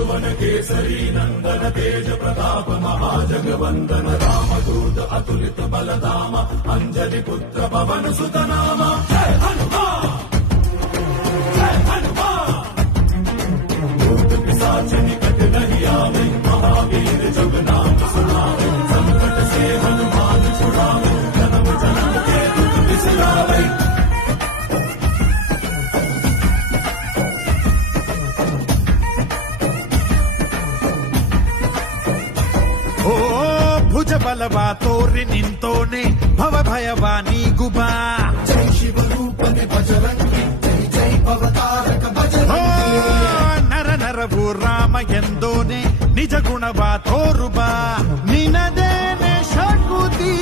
त्रिभुवन केसरी नंदन तेज प्रताप महाजगवंदन रामदूत अतुलित बलधाम अंजलि पुत्र पवन सुत नाम जय हनुमान जय हनुमान। भूत पिशाच निकट नहीं आवे महावीर जब नाम सुनावे संकट से हनुमान छुड़ावे जन्म जन्म के दुख बिसरावे। ಭುಜ ಬಲವಾ ತೋರಿ ನಿಂತೋನೆ ಭವ ಭಯವಾ ನೀಗುಬಾ ಜೈ ಶಿವರೂಪನೆ ಬಜರಂಗಿ ಜೈ ಜೈ ಭವತಾರಕ ಬಜರಂಗಿ। ನರ ನರವು ರಾಮ ಎಂದೋನೆ ನಿಜ ಗುಣವಾ ತೋರುಬಾ ನಿನದೇನೆ ಶಕುತಿ